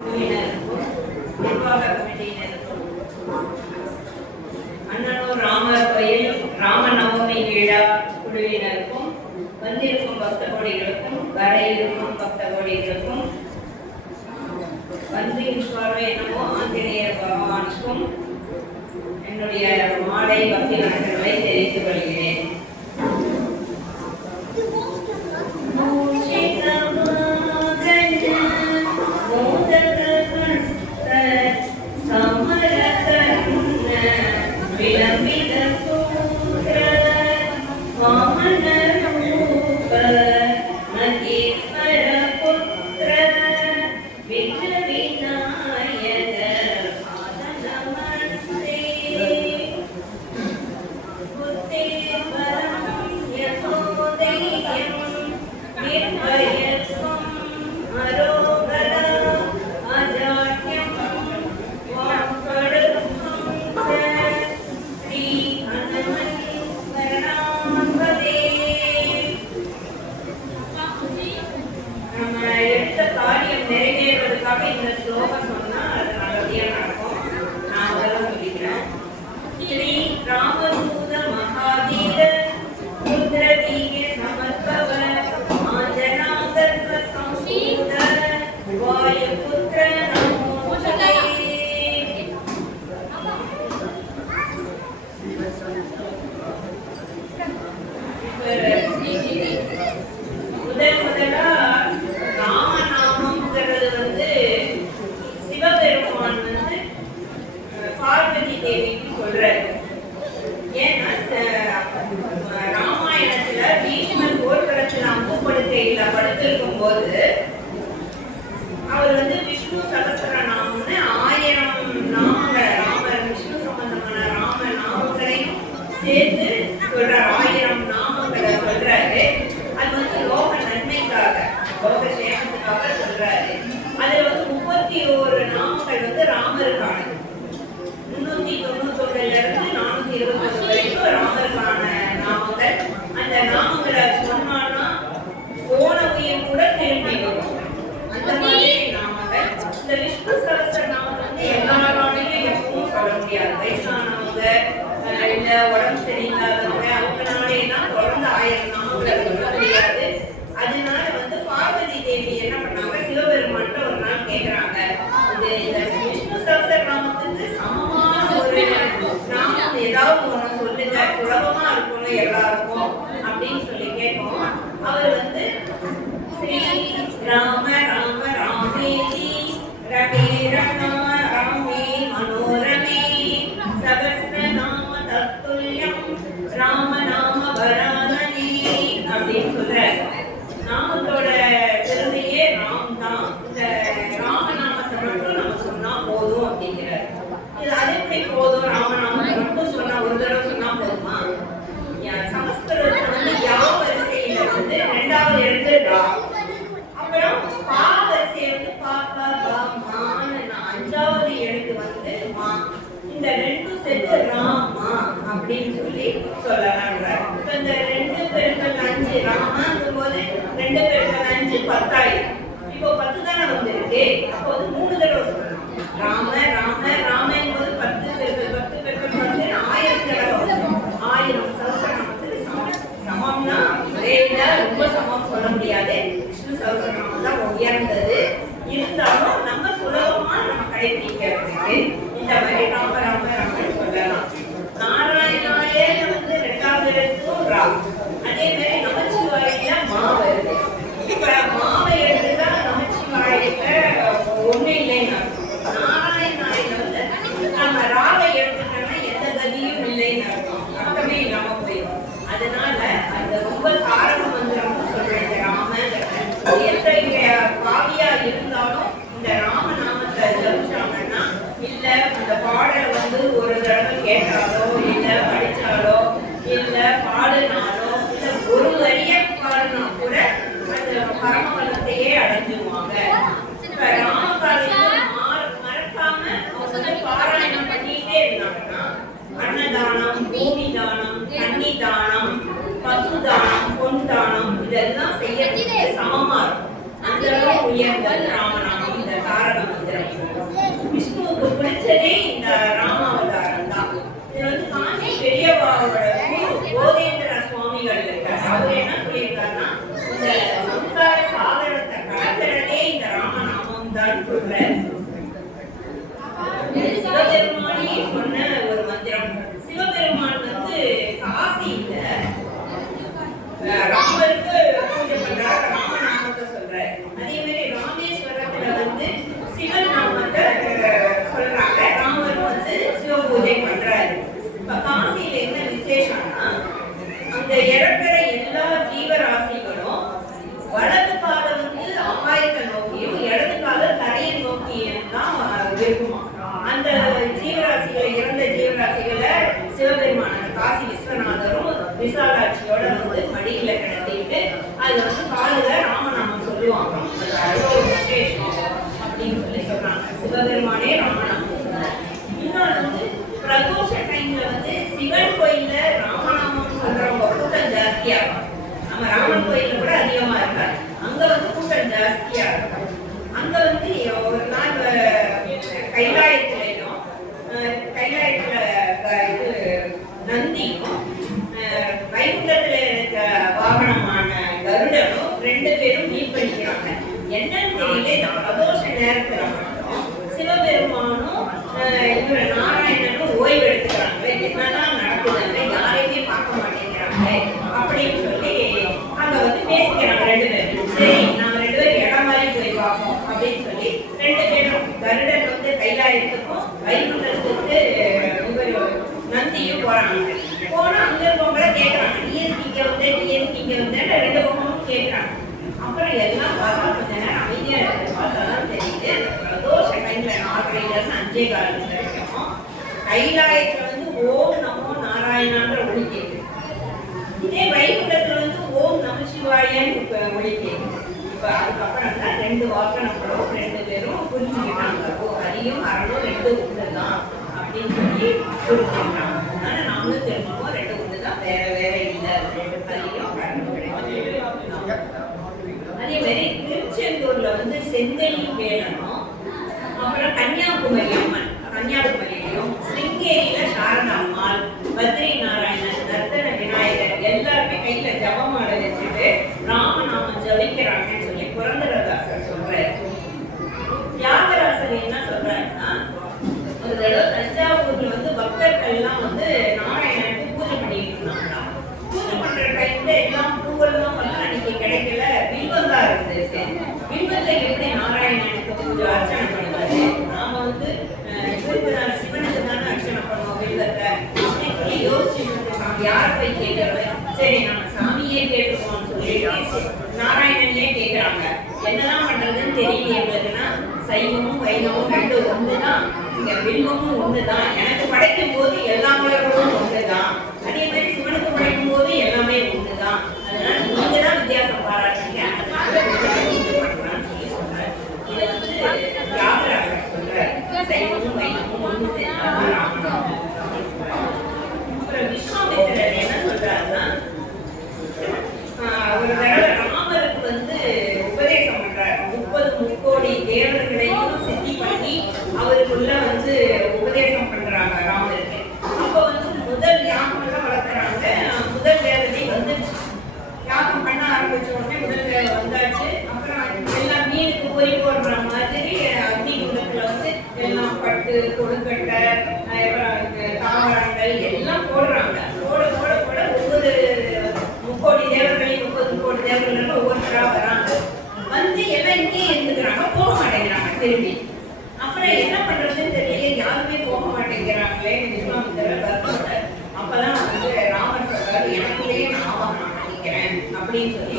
நிர்வாக கமிட்டியினருக்கும் அண்ணனூர் ராமர் கோயில் ராமநவமி விழா குழுவினருக்கும் வந்திருக்கும் பக்த கோடிகளுக்கும் வர இருக்கும் பக்த கோடிகளுக்கும் வந்து இருப்பாரோ என்னமோ ஆஞ்சநேயர் பகவானுக்கும் என்னுடைய மாலை பக்தி வணக்கங்களை தெரிவித்துக் கொள்கிறேன். இந்த ஸ்லோகம் சொன்னா அது நல்லபடியா நடக்கும். நான் அதெல்லாம் சொல்லிக்கிறேன். ஸ்ரீ ராமதூத மகாதீர புத்திரதீகே சமத்பவ ஆஞ்சநாதர்வ சம்சீத வாயுபுத்திர நமோஸ்தே. முதலா ராமநாமம்ங்கிறது வந்து சிவபெருமான் வந்து பார்வதி தேவிக்கு சொல்றாரு. ஏன்னா ராமாயணத்துல பீஷ்மர் போர்க்களத்தில் அம்புப்படுக்கையில படுத்திருக்கும் போது அவர் வந்து விஷ்ணு சகஸ்ர நாமம்னு 1000 நாமங்களை ராமர் விஷ்ணு சம்பந்தமான ராம நாமங்களையும் சேர்த்து சொல்றாரு. 1000 நாமங்களை சொல்றாரு. அது வந்து லோக நன்மைக்காக லோக சேமத்துக்காக சொல்றாரு. அதுல வந்து 31 நாமங்கள் வந்து ராமருக்கானது. 391 இருந்து 421 வரைக்கும் ராமருக்கான நாமங்கள். அந்த நாமங்களை சொன்னான்னா போன உயிர் கூட திரும்பி வரும். அந்த மாதிரி நாமங்கள். இந்த விஷ்ணு சகஸ்ர நாமம் வந்து எல்லாராலையும் எப்பவும் சொல்ல முடியாது. வயசானவங்க இல்ல உடம்பு சரியில்லாதவங்க அவங்களாலே தான் தொடர்ந்து 1000 நாமங்களை சொல்ல முடியாது. அதனால வந்து பார்வதி தேவி என்ன பண்ணாங்க, சிவபெருமான்கிட்ட ஒரு நாள் கேட்கிறாங்க, இந்த விஷ்ணு சகஸ்ர நாமத்துக்கு சமமான ஒரு நாமம் ஏதாவது ஒண்ணு சொல்லுங்க, சுலபமா இருக்கணும் எல்லாருக்கும் அப்படின்னு சொல்லி கேட்கும். அவர் வந்து ஸ்ரீ ராம ராம ராமேதி ரமே ராம ராமே மனோரமே சகஸ்ர நாம தத்துல்யம் ராம நாம வரானே அப்படின்னு சொல்றாரு. நாமத்தோட பெருமையே ராம் தான். இந்த ராமநாமத்தை மட்டும் நம்ம சொன்னா போதும் அப்படிங்கிறார். இது அது எப்படி போதும்? ராமநாமத்தை மட்டும் சொன்னா ஒரு தடவை சொன்னா போதுமா? சமஸ்கிருதத்துல வந்து யா வரிசையில வந்து 2வது எழுத்து ரா, அப்புறம் பா வரிசையை வந்து பா பா பா மான்னு 5வது எழுத்து வந்து மா. இந்த ரெண்டும் சேர்த்து ராமா அப்படின்னு சொல்லி சொல்லலாம். இந்த 2 பெருக்கல் 5 ராமாங்கும் போது 2 பெருக்கல் 5 10,000. இப்போ 10 தானே வந்திருக்கு. அப்போ வந்து 3 தடவை சொல்லணும். ராம ராம ராமன் போது 10 பெருக்கல் 10 பெருக்கல் 10 1000 தடவை வரும். 1000 சகஸ்ரநாமத்துக்கு சமம்னா ரொம்ப சமம் சொல்ல முடியாது. விஷ்ணு சகஸ்ரநாமம் தான் உயர்ந்தது. இருந்தாலும் நம்ம சுலபமா நம்ம கடைபிடிக்கிறதுக்கு இந்த மாதிரி ராம ராம ராமன் சொல்லலாம். நாராயணாய வந்து 2வது எழுத்தும் ரா. அதே மாதிரி நமச்சிவாயில மா வருது. இப்ப மாவை எழுதுதா நமச்சிவாயில ஒண்ணு இல்லைன்னு அர்த்தம். நாராயணாயில வந்து நம்ம ராவை எழுதுட்டோம்னா எந்த கதியும் இல்லைன்னு அர்த்தம். அர்த்தமே இல்லாம போயிடும். அதனால அந்த ரொம்ப தாரக மந்திரம்னு சொல்றேன். இந்த ராமங்கிறது எத்தகைய காவியா இருந்தாலும் இந்த ராமநாமத்தை ஜபிச்சாங்கன்னா, இல்ல அந்த பாடலை வந்து ஒரு தடவை கேட்டாலோ இல்ல படிச்சாலோ இல்ல பாடினாலோ இல்ல ஒரு வரிய பாடினா கூட அந்த பரமபலத்தையே அடைஞ்சுவாங்க. இப்ப ராமகாலையில மறக்காம அவங்க பாராயணம் பண்ணிட்டே இருந்தாங்கன்னா அன்னதானம், பூமி தானம், தண்ணி தானம், பசுதானம், பொன் தானம் இதெல்லாம் செய்யறதுக்கு சமமா இருக்கும். அந்த உயர்ந்தல் ராமநாமம், இந்த தாரக மந்திரம். எடுத்ததே இந்த ராமாவதாரம் தான். இது வந்து காஞ்சி பெரியவாவோட போதேந்திர சுவாமிகள் இருக்காரு. அவர் என்ன சொல்லியிருக்காருன்னா, இந்த சம்சார சாகரத்தை கடக்கிறதே இந்த ராமநாமம் தான் சொல்றாரு. சிவபெருமானே சொன்ன ஒரு மந்திரம். சிவபெருமான் வந்து காசியில ராமருக்கு பூஜை பண்றாரு, ராமநாமத்தை சொல்றாரு. அதே மாதிரி ராமேஸ்வரத்துல வந்து சிவன் நாமத்தை சொல்றாங்க, ராமர் வந்து சிவ பூஜை பண்றாரு. இப்ப காசியில என்ன விசேஷம்னா, அங்க இறக்குற எல்லா ஜீவராசிகளும் வலது காலம் வந்து அபாயத்தை நோக்கியும் இடது காலம் தரையை நோக்கியும் தான் இருக்குமா. அந்த ஜீவராசிகளை இறந்த ஜீவராசிகளை சிவபெருமான காசி விஸ்வநாதரும் விசாலாட்சியோட வந்து மடியில கிடத்திட்டு அது வந்து காலில ராமநாமம் சொல்லுவாங்க. அது அவ்வளோ விசேஷம் அப்படின்னு சொல்லி சொல்றாங்க. சிவபெருமானே ராமநாமம் சொன்னார். இன்னொன்று வந்து பிரதோஷ டைம்ல வந்து சிவன் கோயில்ல ராமநாமம் சொல்றவங்க கூட்டம் ஜாஸ்தியா இருக்கும். நம்ம ராமன் கோயில்ல கூட அதிகமா இருக்காரு, அங்க வந்து கூட்டம் ஜாஸ்தியா இருக்கும். அங்க வந்து ஒரு நாள் கைலாயத்துல இது நந்தியும் வைகுண்டத்துல இருக்க வாகனமான கருடனும் ரெண்டு பேரும் மீட் பண்ணிக்கிறாங்க. என்னன்னு தெரியல, இந்த பிரதோஷ நேரத்துல மட்டும் சிவபெருமானும் இவர் நாராயணனும் ஓய்வு எடுத்துக்கிறாங்க. என்னதான் நடக்குதுன்னு யாரையுமே பார்க்க மாட்டேங்கிறாங்க அப்படின்னு சொல்லி அங்க வந்து பேசிக்கிறாங்க ரெண்டு பேரும். சரி, நாங்க ரெண்டு பேரும் இடம் மாதிரி போய் பார்ப்போம் அப்படின்னு சொல்லி ரெண்டு பேரும் கருடன் வந்து கைலாயத்துக்கும் வைகுண்டத்துக்கு நந்தியும் போறாங்க. போனா அங்க இருக்கவங்கள கேட்கறாங்க, நீ எதுக்கு இங்க வந்து ரெண்டு பக்கமும் கேட்கறாங்க. அப்புறம் எல்லாம் பார்த்தா கொஞ்ச நேரம் அமைதியா பார்த்தாதான் தெரியுது, பிரதோஷ டைம்ல 4:30 5 காலம் வரைக்கும் கைலாயத்துல வந்து ஓம் நமோ நாராயணான்ற ஒளி கேட்குது. இதே வைகுண்டத்துல வந்து ஓம் நம சிவாயன்னு ஒளி கேட்குது. இப்ப அதுக்கப்புறம் தான் ரெண்டு வாக்கனங்களும் ரெண்டு பேரும் புரிஞ்சுக்கிட்டாங்க, அரியும் அரணும் ரெண்டு ஒண்ணுதான் அப்படின்னு சொல்லி புரிஞ்சுக்கிட்டாங்க. அதனால நாமளும் தெரிஞ்சுக்கோம், ரெண்டு ஒண்ணுதான், வேற வேற இல்லை. ரெண்டு அரியும் அரணும் கிடையாது. அதே மாதிரி திருச்செந்தூர்ல வந்து செந்தலி வேலனும் அப்புறம் கன்னியாகுமரி அம்மன், கன்னியாகுமரியிலையும் சிங்கேரியில சாரதாம்மாள், பத்ரி நாராயணன், நர்த்தன விநாயகர் எல்லாருமே கையில ஜபமாட வச்சுட்டு ராமநாமம் ஜபிக்கிறாங்கன்னு சொல்லி புரந்தரதாசர் சொல்றாரு. தியாகராசர் என்ன சொல்றாருன்னா, ஒரு தடவை தஞ்சாவூர்ல வந்து பக்தர்கள் எல்லாம் வந்து நாராயணனுக்கு பூஜை பண்ணிட்டு இருந்தாங்க. பூஜை பண்ற டைம்ல எல்லாம் பூவெல்லாம் வந்து அன்னைக்கு கிடைக்கல, வில்வம் தான் இருந்துச்சு. வில்வத்தை எப்படி நாராயணனுக்கு பூஜை அர்ச்சனை பண்ணுவாரு? நாம வந்து சிவனுக்கு தானே அர்ச்சனை பண்ணுவோம் வில்வத்தை அப்படின்னு சொல்லி யோசிச்சுட்டு நாம யாரை போய் கேட்கறது? சரி, நம்ம சாமியே கேட்டுருவோம்னு சொல்லிட்டு நாராயணனே கேட்கிறாங்க. என்னதான் பண்றதுன்னு தெரியல எங்களுக்குன்னா, சைவமும் வைணவமும் ரெண்டு ஒண்ணுதான், இங்க வில்வமும் ஒண்ணுதான், எனக்கு படைக்கும் போது எல்லா மலர்களும் ஒண்ணுதான், அதே மாதிரி சிவனுக்கு படைக்கும் போது எல்லாமே ஒண்ணுதான், அதனால நீங்க தான் வித்தியாசம் பாராட்டுறீங்க, அதனால பண்றான்னு சொல்லி சொல்றாரு. இதை வந்து தியாகராசர் சொல்றாரு, சைவமும் வைணவமும் ஒண்ணு சேர்ந்தாதான். அப்புறம் விஸ்வாமித்திரர் என்ன சொல்றாருன்னா, ஒரு தடவை ராமருக்கு வந்து உபதேசம் பண்றாரு. 30 முக்கோடி தேவர்களையும் சித்தி பண்ணி அவருக்குள்ள வந்து உபதேசம் பண்றாங்க ராமருக்கு. அப்ப வந்து முதல் யாகம் எல்லாம் வளர்க்குறாங்க. முதல் தேவதை வந்துச்சு, யாகம் பண்ண ஆரம்பிச்ச உடனே முதல் தேவை வந்தாச்சு. அப்புறம் எல்லாம் மீனுக்கு பொறி போடுற மாதிரி அக்னி குண்டத்துல வந்து எல்லாம் பட்டு கொழுக்கட்டை தாவரங்கள் எல்லாம் போடுறாங்க. போட போட போட ஒவ்வொரு முக்கோடி தேவர்களையும் 30 முக்கோடி தேவர்கள் ஒவ்வொருத்தரா வராங்க. வந்து எல்லாம் இங்கேயே இருந்துக்கிறாங்க, போக மாட்டேங்கிறாங்க திரும்பி. அப்புறம் என்ன பண்றதுன்னு தெரியல, யாருமே போக மாட்டேங்கிறாங்களே. விஸ்வாமித்திரர் வருவாங்க. அப்பதான் வந்து ராமர் சொல்றாரு, எனக்குள்ளேயே நான் பண்ணிக்கிறேன் அப்படின்னு சொல்லி